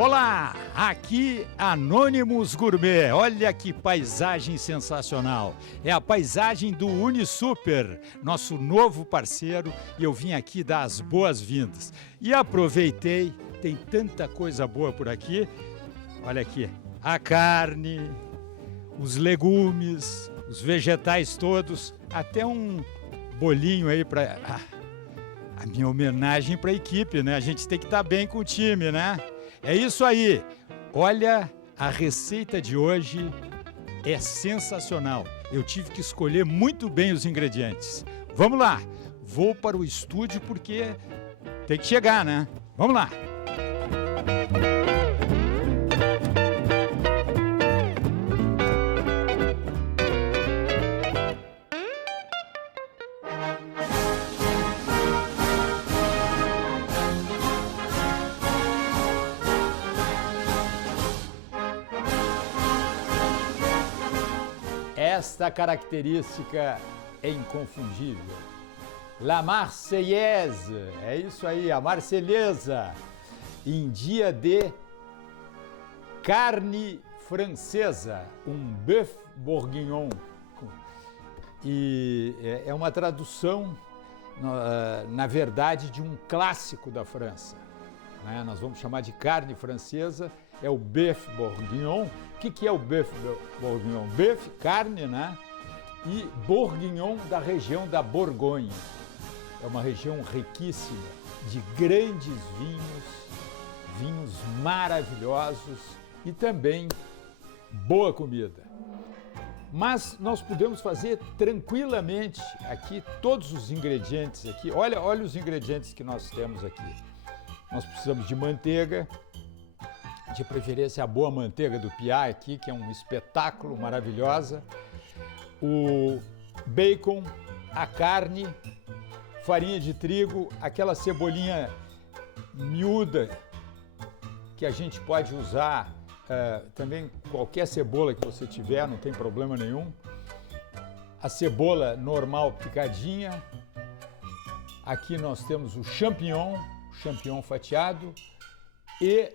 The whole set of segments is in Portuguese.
Olá, aqui Anônimos Gourmet. Olha que paisagem sensacional. É a paisagem do Unisuper, nosso novo parceiro, e eu vim aqui dar as boas-vindas. E aproveitei, tem tanta coisa boa por aqui. Olha aqui, a carne, os legumes, os vegetais todos, até um bolinho aí para a minha homenagem para a equipe, né? A gente tem que estar bem com o time, né? É isso aí. Olha, a receita de hoje é sensacional. Eu tive que escolher muito bem os ingredientes. Vamos lá. Vou para o estúdio porque tem que chegar, né? Vamos lá. Esta característica é inconfundível. La Marseillaise, é isso aí, a Marselhesa, em dia de carne francesa, um bœuf bourguignon. E é uma tradução, na verdade, de um clássico da França. Nós vamos chamar de carne francesa, é o bœuf bourguignon. O que é o bœuf bourguignon? Bœuf, carne, né? E bourguignon da região da Borgonha. É uma região riquíssima de grandes vinhos maravilhosos e também boa comida. Mas nós podemos fazer tranquilamente aqui todos os ingredientes aqui. Olha os ingredientes que nós temos aqui. Nós precisamos de manteiga, de preferência a boa manteiga do Piat aqui, que é um espetáculo, maravilhosa. O bacon, a carne, farinha de trigo, aquela cebolinha miúda que a gente pode usar, também qualquer cebola que você tiver, não tem problema nenhum. A cebola normal picadinha. Aqui nós temos o champignon fatiado e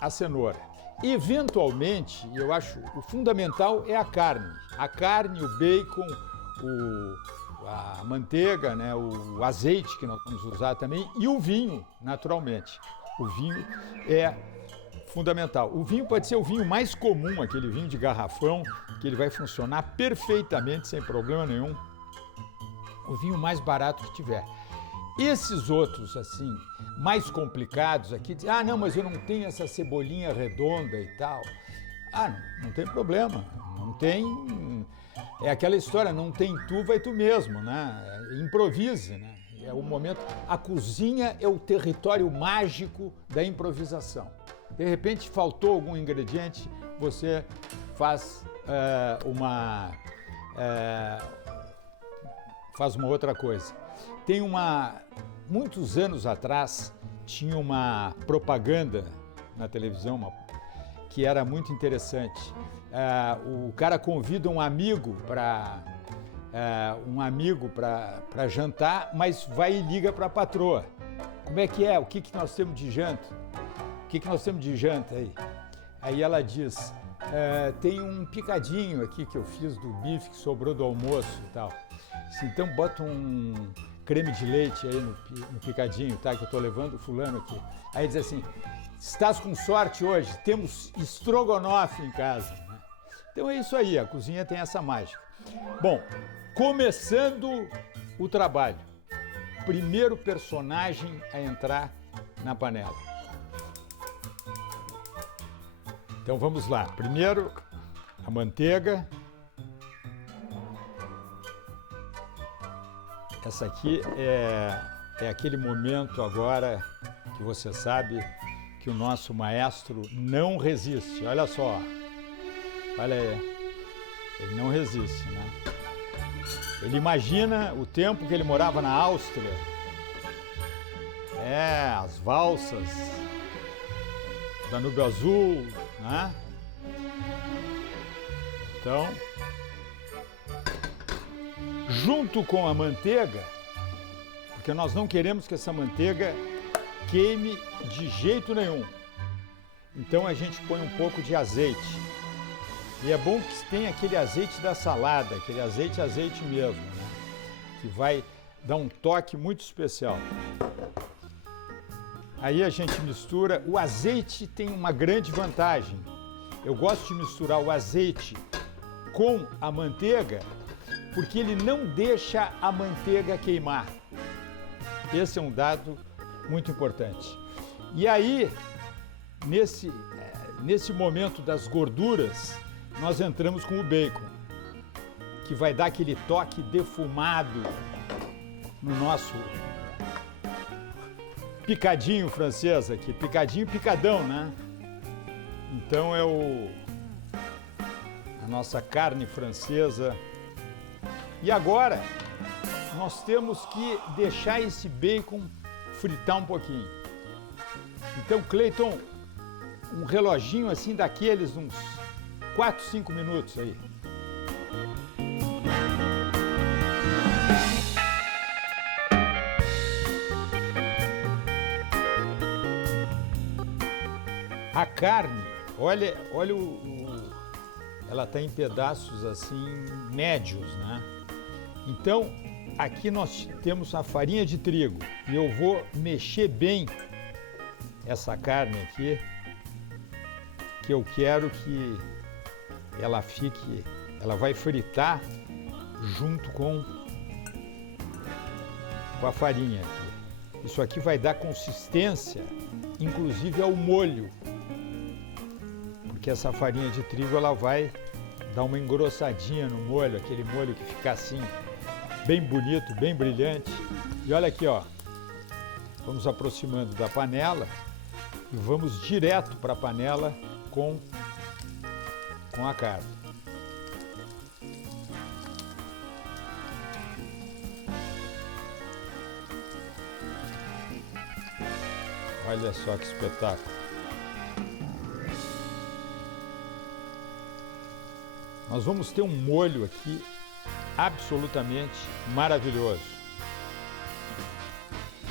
a cenoura. Eventualmente, eu acho o fundamental é a carne. A carne, o bacon, a manteiga, né, o azeite que nós vamos usar também e o vinho, naturalmente. O vinho é fundamental. O vinho pode ser o vinho mais comum, aquele vinho de garrafão, que ele vai funcionar perfeitamente, sem problema nenhum. O vinho mais barato que tiver. Esses outros, assim, mais complicados aqui, não, mas eu não tenho essa cebolinha redonda e tal. Não tem problema, não tem... É aquela história, não tem tu, vai tu mesmo, né? Improvise, né? É o momento... A cozinha é o território mágico da improvisação. De repente, faltou algum ingrediente, você faz faz uma outra coisa. Muitos anos atrás, tinha uma propaganda na televisão que era muito interessante. O cara convida um amigo para jantar, mas vai e liga para a patroa. Como é que é? O que nós temos de janta? O que nós temos de janta aí? Aí ela diz, tem um picadinho aqui que eu fiz do bife que sobrou do almoço e tal. Então bota um creme de leite aí no picadinho, tá? Que eu tô levando fulano aqui. Aí diz assim, estás com sorte hoje, temos estrogonofe em casa. Né? Então é isso aí, a cozinha tem essa mágica. Bom, começando o trabalho. Primeiro personagem a entrar na panela. Então vamos lá. Primeiro, a manteiga. Essa aqui é aquele momento agora que você sabe que o nosso maestro não resiste. Olha só, olha aí, ele não resiste, né? Ele imagina o tempo que ele morava na Áustria. As valsas, Danúbio Azul, né? Então... junto com a manteiga, porque nós não queremos que essa manteiga queime de jeito nenhum. Então a gente põe um pouco de azeite. E é bom que tenha aquele azeite da salada, aquele azeite mesmo, né? Que vai dar um toque muito especial. Aí a gente mistura. O azeite tem uma grande vantagem. Eu gosto de misturar o azeite com a manteiga, porque ele não deixa a manteiga queimar. Esse é um dado muito importante. E aí, nesse momento das gorduras, nós entramos com o bacon, que vai dar aquele toque defumado no nosso picadinho francês aqui. Picadinho e picadão, né? Então é a nossa carne francesa. E agora, nós temos que deixar esse bacon fritar um pouquinho. Então, Cleiton, um reloginho assim daqueles, uns 4, 5 minutos aí. A carne, olha ela está em pedaços assim médios, né? Então, aqui nós temos a farinha de trigo e eu vou mexer bem essa carne aqui, que eu quero que ela vai fritar junto com a farinha aqui. Isso aqui vai dar consistência, inclusive ao molho, porque essa farinha de trigo ela vai dar uma engrossadinha no molho, aquele molho que fica assim, bem bonito, bem brilhante. E olha aqui, ó, vamos aproximando da panela e vamos direto para a panela com a carne. Olha só que espetáculo. Nós vamos ter um molho aqui absolutamente maravilhoso.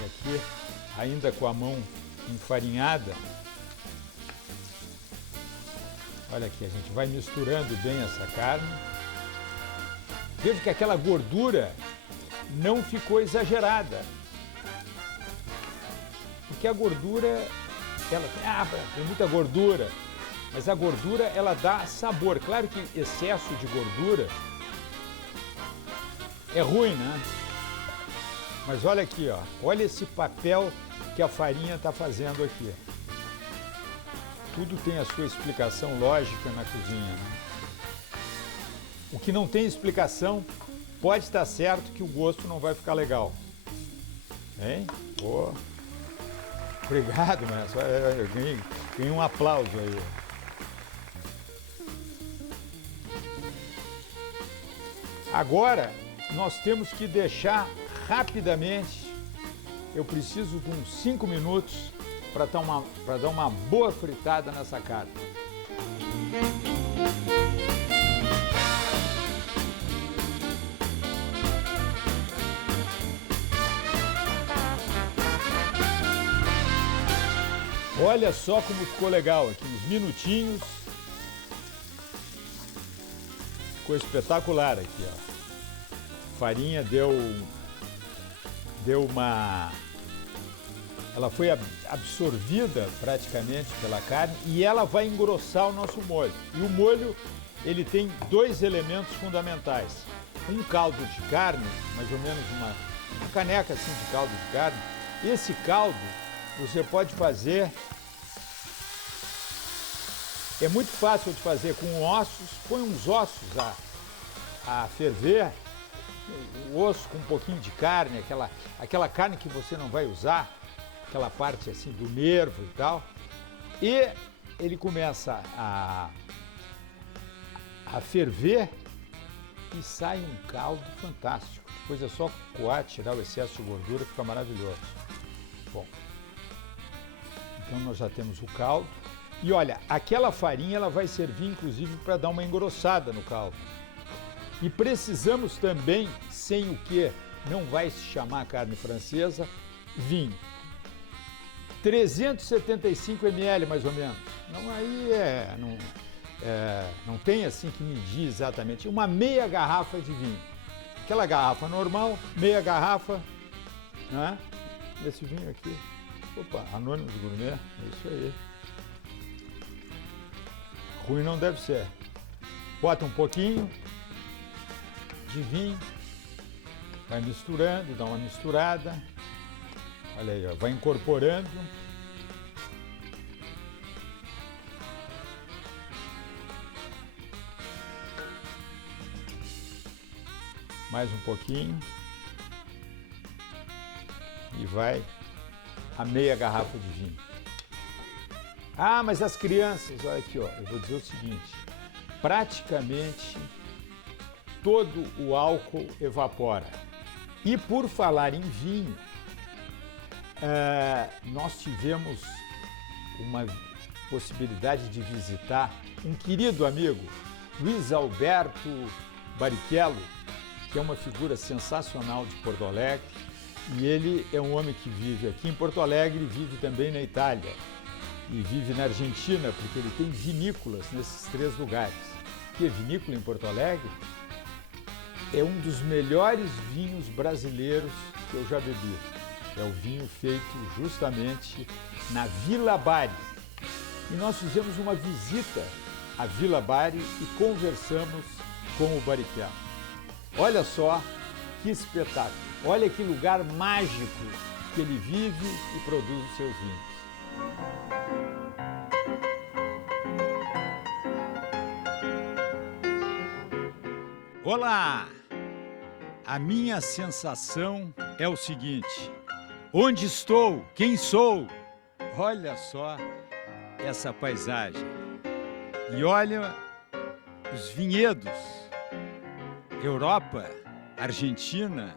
E aqui, ainda com a mão enfarinhada, olha aqui, a gente vai misturando bem essa carne. Veja que aquela gordura não ficou exagerada. Porque a gordura, tem muita gordura, mas a gordura ela dá sabor. Claro que excesso de gordura é ruim, né? Mas olha aqui, ó, olha esse papel que a farinha está fazendo aqui. Tudo tem a sua explicação lógica na cozinha, né? O que não tem explicação, pode estar certo que o gosto não vai ficar legal. Hein? Pô. Obrigado, maestro. Eu ganhei um aplauso aí. Agora, nós temos que deixar rapidamente, eu preciso de uns 5 minutos para dar uma boa fritada nessa carne. Olha só como ficou legal aqui, uns minutinhos. Ficou espetacular aqui, ó. A farinha deu uma... Ela foi absorvida praticamente pela carne e ela vai engrossar o nosso molho. E o molho, ele tem 2 elementos fundamentais. Um caldo de carne, mais ou menos uma caneca assim de caldo de carne. Esse caldo você pode fazer... É muito fácil de fazer com ossos, põe uns ossos a ferver, o osso com um pouquinho de carne, aquela carne que você não vai usar, aquela parte assim do nervo e tal, e ele começa a ferver e sai um caldo fantástico. Depois é só coar, tirar o excesso de gordura, fica maravilhoso. Bom, então nós já temos o caldo. E olha, aquela farinha ela vai servir inclusive para dar uma engrossada no caldo. E precisamos também, sem o que não vai se chamar carne francesa, vinho. 375 ml, mais ou menos. Não, aí não tem assim que medir exatamente. Uma meia garrafa de vinho. Aquela garrafa normal, meia garrafa, né? Esse vinho aqui. Opa, Anônimos Gourmet, é isso aí. Ruim não deve ser. Bota um pouquinho de vinho, vai misturando, dá uma misturada. Olha aí, ó, vai incorporando. Mais um pouquinho. E vai a meia garrafa de vinho. Ah, mas as crianças, olha aqui, ó, eu vou dizer o seguinte, praticamente todo o álcool evapora. E por falar em vinho, nós tivemos uma possibilidade de visitar um querido amigo, Luiz Alberto Barrichello, que é uma figura sensacional de Porto Alegre, e ele é um homem que vive aqui em Porto Alegre e vive também na Itália, e vive na Argentina, porque ele tem vinícolas nesses 3 lugares. Que vinícola em Porto Alegre é um dos melhores vinhos brasileiros que eu já bebi. É o vinho feito justamente na Vila Bari. E nós fizemos uma visita à Vila Bari e conversamos com o Barrichello. Olha só que espetáculo, olha que lugar mágico que ele vive e produz os seus vinhos. Olá! A minha sensação é o seguinte: onde estou? Quem sou? Olha só essa paisagem. E olha os vinhedos. Europa, Argentina,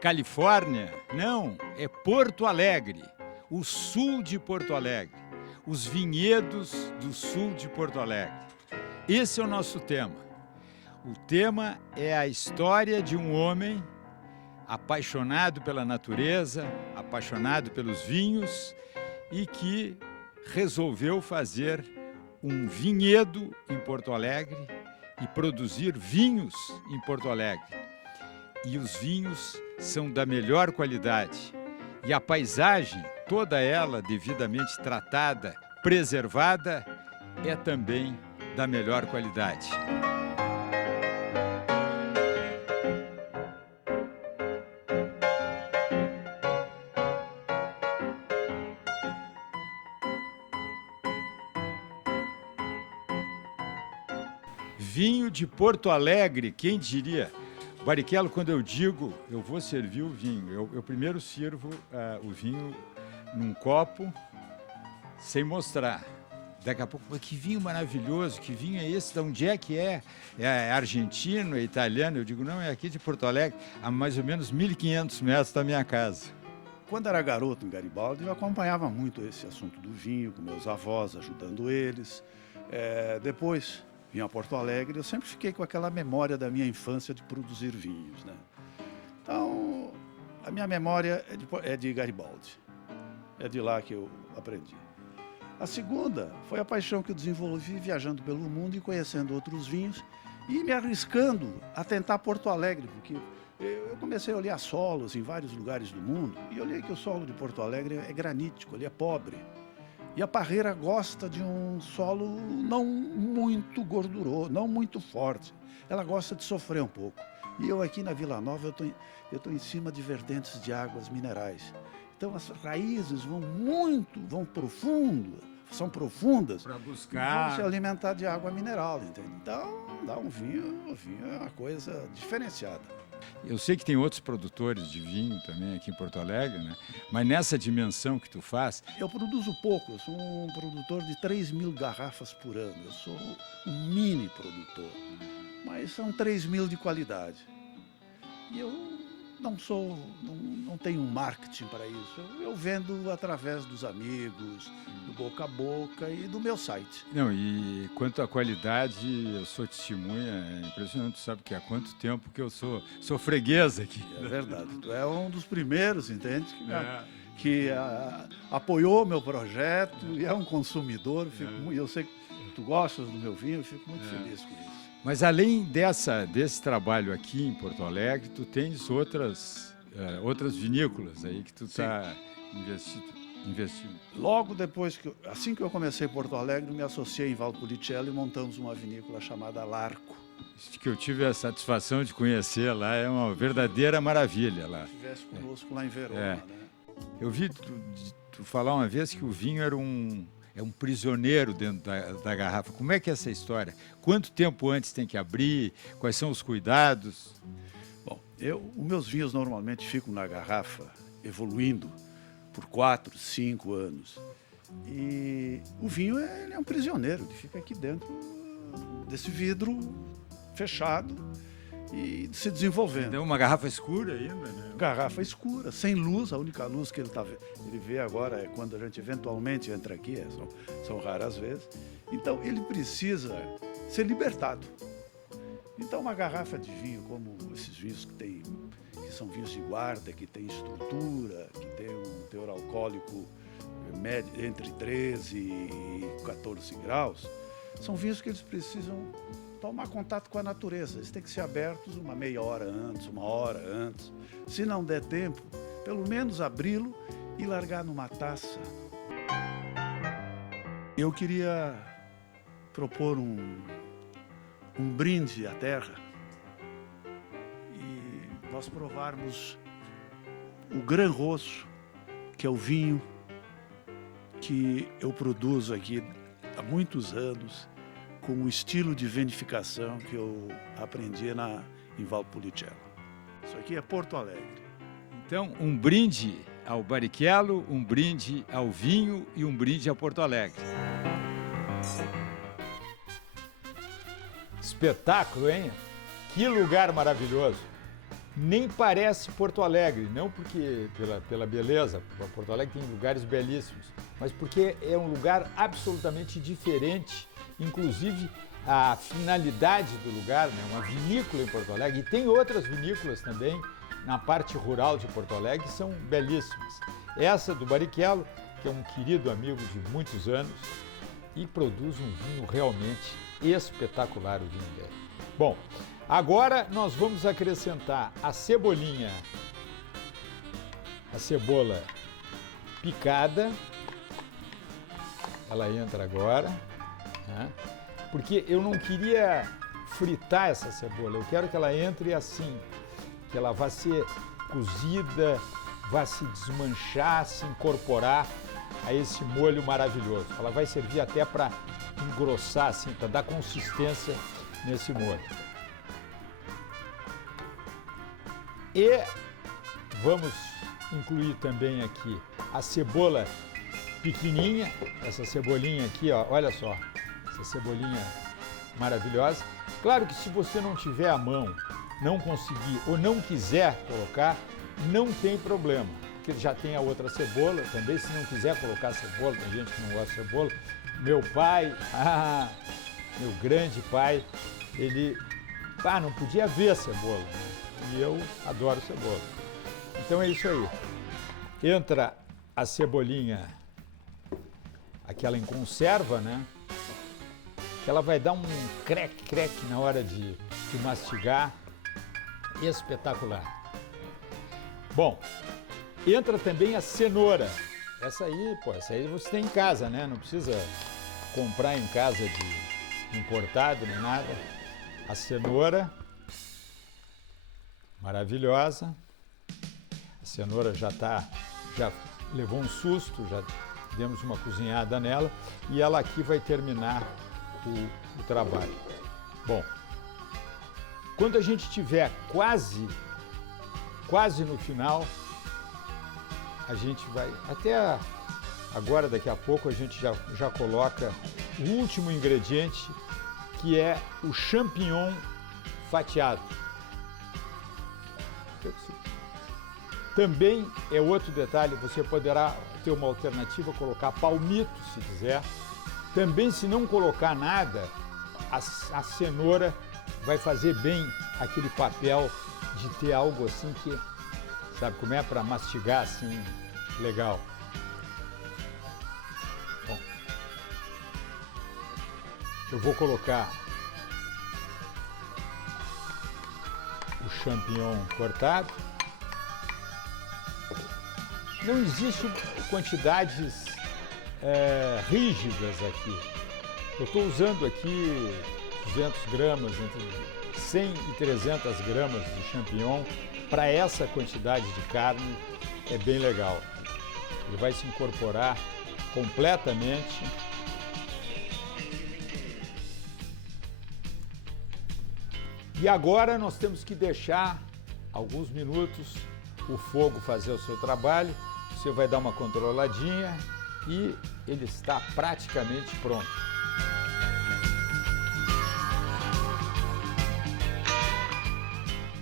Califórnia. Não, é Porto Alegre, o sul de Porto Alegre. Os vinhedos do sul de Porto Alegre. Esse é o nosso tema. O tema é a história de um homem apaixonado pela natureza, apaixonado pelos vinhos e que resolveu fazer um vinhedo em Porto Alegre e produzir vinhos em Porto Alegre. E os vinhos são da melhor qualidade. E a paisagem, toda ela devidamente tratada, preservada, é também da melhor qualidade. Vinho de Porto Alegre, quem diria? Barrichello, quando eu digo, eu vou servir o vinho, eu primeiro sirvo o vinho num copo, sem mostrar. Daqui a pouco, que vinho maravilhoso, que vinho é esse? De onde é que é? É argentino, é italiano? Eu digo, não, é aqui de Porto Alegre, a mais ou menos 1.500 metros da minha casa. Quando era garoto em Garibaldi, eu acompanhava muito esse assunto do vinho, com meus avós, ajudando eles. Depois vim a Porto Alegre, eu sempre fiquei com aquela memória da minha infância de produzir vinhos, né? Então, a minha memória é de Garibaldi. É de lá que eu aprendi. A segunda foi a paixão que eu desenvolvi viajando pelo mundo e conhecendo outros vinhos e me arriscando a tentar Porto Alegre, porque eu comecei a olhar solos em vários lugares do mundo e olhei que o solo de Porto Alegre é granítico, ele é pobre. E a parreira gosta de um solo não muito gorduroso, não muito forte. Ela gosta de sofrer um pouco. E eu aqui na Vila Nova, eu estou em cima de vertentes de águas minerais. Então as raízes vão profundo, são profundas. Para buscar. Vão se alimentar de água mineral, entende? Então, dá o vinho é uma coisa diferenciada. Eu sei que tem outros produtores de vinho também aqui em Porto Alegre, né? Mas nessa dimensão que tu faz... Eu produzo pouco, eu sou um produtor de 3.000 garrafas por ano. Eu sou um mini produtor, mas são 3.000 de qualidade. E eu não tenho um marketing para isso. Eu vendo através dos amigos, do boca a boca e do meu site. Não, e quanto à qualidade, eu sou testemunha, é impressionante, tu sabe que há quanto tempo que eu sou freguês aqui. É verdade, tu é um dos primeiros, entende? que apoiou meu projeto e é um consumidor. Eu sei que tu gostas do meu vinho, eu fico muito feliz com isso. Mas além desse trabalho aqui em Porto Alegre, tu tens outras vinícolas aí que tu está investindo. Logo depois, assim que eu comecei em Porto Alegre, me associei em Valpolicella e montamos uma vinícola chamada L'Arco. Que eu tive a satisfação de conhecer lá, é uma verdadeira maravilha lá. Estivesse conosco lá em Verona, né? Eu vi tu falar uma vez que o vinho era um prisioneiro dentro da garrafa. Como é que é essa história? Quanto tempo antes tem que abrir? Quais são os cuidados? Bom, os meus vinhos normalmente ficam na garrafa evoluindo por 4, 5 anos. E o vinho ele é um prisioneiro, ele fica aqui dentro desse vidro fechado e se desenvolvendo. Então, uma garrafa escura ainda, né? Garrafa escura, sem luz. A única luz que ele vê agora é quando a gente eventualmente entra aqui, são raras vezes. Então ele precisa ser libertado. Então uma garrafa de vinho, como esses vinhos que são vinhos de guarda, que tem estrutura, que tem um teor alcoólico médio, entre 13 e 14 graus, são vinhos que eles precisam tomar contato com a natureza. Eles têm que ser abertos uma meia hora antes, uma hora antes. Se não der tempo, pelo menos abri-lo e largar numa taça. Eu queria propor um brinde à terra e nós provarmos o Gran Rosso, que é o vinho que eu produzo aqui há muitos anos, com o estilo de vinificação que eu aprendi em Valpolicella. Isso aqui é Porto Alegre. Então, um brinde ao Barrichello, um brinde ao vinho e um brinde a Porto Alegre. Espetáculo, hein? Que lugar maravilhoso! Nem parece Porto Alegre, não porque pela beleza, Porto Alegre tem lugares belíssimos, mas porque é um lugar absolutamente diferente. Inclusive, a finalidade do lugar, né? Uma vinícola em Porto Alegre, e tem outras vinícolas também na parte rural de Porto Alegre que são belíssimas. Essa do Barrichello, que é um querido amigo de muitos anos e produz um vinho realmente espetacular, o vinho dele. Bom, agora nós vamos acrescentar a cebolinha, a cebola picada, ela entra agora. Porque eu não queria fritar essa cebola, eu quero que ela entre assim, que ela vá ser cozida, vá se desmanchar, se incorporar a esse molho maravilhoso. Ela vai servir até para engrossar, assim, para dar consistência nesse molho. E vamos incluir também aqui a cebola pequenininha, essa cebolinha aqui, ó, olha só. Essa cebolinha maravilhosa. Claro que se você não tiver à mão, não conseguir ou não quiser colocar, não tem problema, porque já tem a outra cebola também. Se não quiser colocar cebola, tem gente que não gosta de cebola. Meu pai, meu grande pai, ele não podia ver a cebola, e eu adoro cebola. Então é isso aí. Entra a cebolinha, aquela em conserva, né? Que ela vai dar um crec na hora de mastigar, espetacular. Bom, entra também a cenoura. Essa aí você tem em casa, né? Não precisa comprar em casa de importado nem nada. A cenoura, maravilhosa. A cenoura já levou um susto, já demos uma cozinhada nela e ela aqui vai terminar o trabalho. Bom, quando a gente tiver quase no final, a gente vai, até agora, daqui a pouco, a gente já coloca o último ingrediente, que é o champignon fatiado. Também é outro detalhe, você poderá ter uma alternativa, colocar palmito, se quiser. Também, se não colocar nada, a cenoura vai fazer bem aquele papel de ter algo assim que, sabe como é, para mastigar assim, Legal. Bom, eu vou colocar o champignon cortado. Não existem quantidades rígidas aqui. Eu estou usando aqui 200 gramas, entre 100 e 300 gramas de champignon. Para essa quantidade de carne é bem legal. Ele vai se incorporar completamente. E agora nós temos que deixar alguns minutos o fogo fazer o seu trabalho. Você vai dar uma controladinha e ele está praticamente pronto.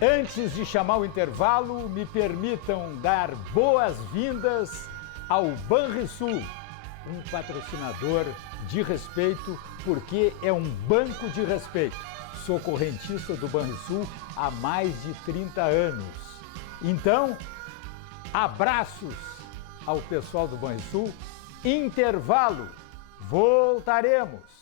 Antes de chamar o intervalo, me permitam dar boas-vindas ao Banrisul, um patrocinador de respeito, porque é um banco de respeito. Sou correntista do Banrisul há mais de 30 anos. Então, abraços ao pessoal do Banrisul. Intervalo, voltaremos!